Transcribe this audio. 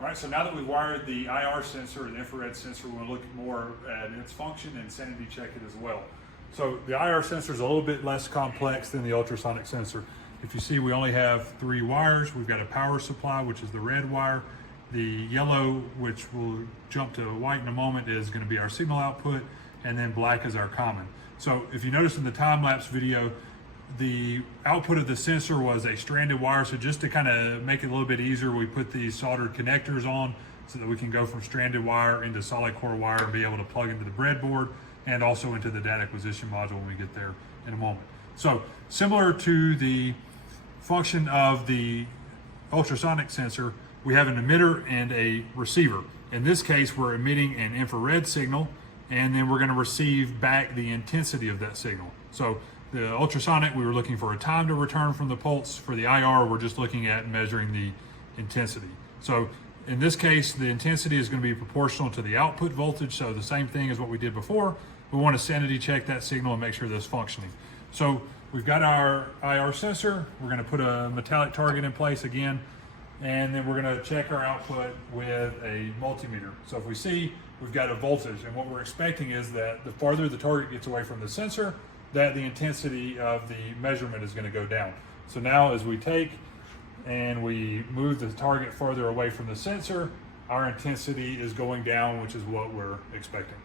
All right, so now that we've wired the IR sensor and the infrared sensor, we're going to look more at its function and sanity check it as well. So the IR sensor is a little bit less complex than the ultrasonic sensor. If you see, we only have 3 wires. We've got a power supply, which is the red wire. The yellow, which will jump to white in a moment, is going to be our signal output, and then black is our common. So if you notice in the time-lapse video, the output of the sensor was a stranded wire. So just to kind of make it a little bit easier, we put these soldered connectors on so that we can go from stranded wire into solid core wire and be able to plug into the breadboard and also into the data acquisition module when we get there in a moment. So similar to the function of the ultrasonic sensor, we have an emitter and a receiver. In this case, we're emitting an infrared signal, and then we're going to receive back the intensity of that signal. So the ultrasonic, we were looking for a time to return from the pulse. For the IR, we're just looking at measuring the intensity. So in this case, the intensity is going to be proportional to the output voltage. So the same thing as what we did before. We want to sanity check that signal and make sure that's functioning. So we've got our IR sensor. We're going to put a metallic target in place again, and then we're going to check our output with a multimeter. So if we see we've got a voltage, and what we're expecting is that the farther the target gets away from the sensor, that the intensity of the measurement is going to go down. So now as we take and we move the target further away from the sensor, our intensity is going down, which is what we're expecting.